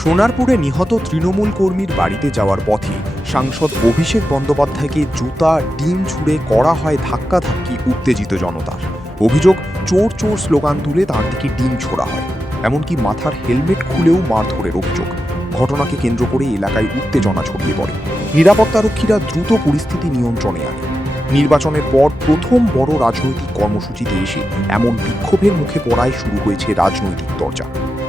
সোনারপুরে নিহত তৃণমূল কর্মীর বাড়িতে যাওয়ার পথে সাংসদ অভিষেক বন্দ্যোপাধ্যায়কে জুতা ডিম ছুঁড়ে করা হয় ধাক্কাধাক্কি উত্তেজিত জনতার। অভিযোগ, চোর চোর স্লোগান তুলে তাঁর দিকে ডিম ছোড়া হয়, এমনকি মাথার হেলমেট খুলেও মারধরের অভিযোগ। ঘটনাকে কেন্দ্র করে এলাকায় উত্তেজনা ছড়িয়ে পড়ে। নিরাপত্তারক্ষীরা দ্রুত পরিস্থিতি নিয়ন্ত্রণে আনে। নির্বাচনের পর প্রথম বড় রাজনৈতিক কর্মসূচিতে এসে এমন বিক্ষোভের মুখে পড়ায় শুরু হয়েছে রাজনৈতিক তরজা।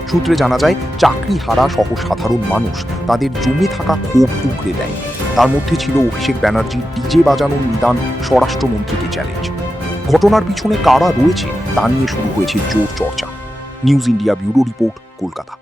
সূত্রে জানা যায়, চাকরি হারা সহ সাধারণ মানুষ তাদের জমে থাকা ক্ষোভ উগরে দেয়। তার মধ্যে ছিল অভিষেক ব্যানার্জির ডিজে বাজানোর নিদান স্বরাষ্ট্রমন্ত্রীকে চ্যালেঞ্জ। ঘটনার পিছনে কারা রয়েছে তা নিয়ে শুরু হয়েছে জোর চর্চা। News India bureau report, Kolkata.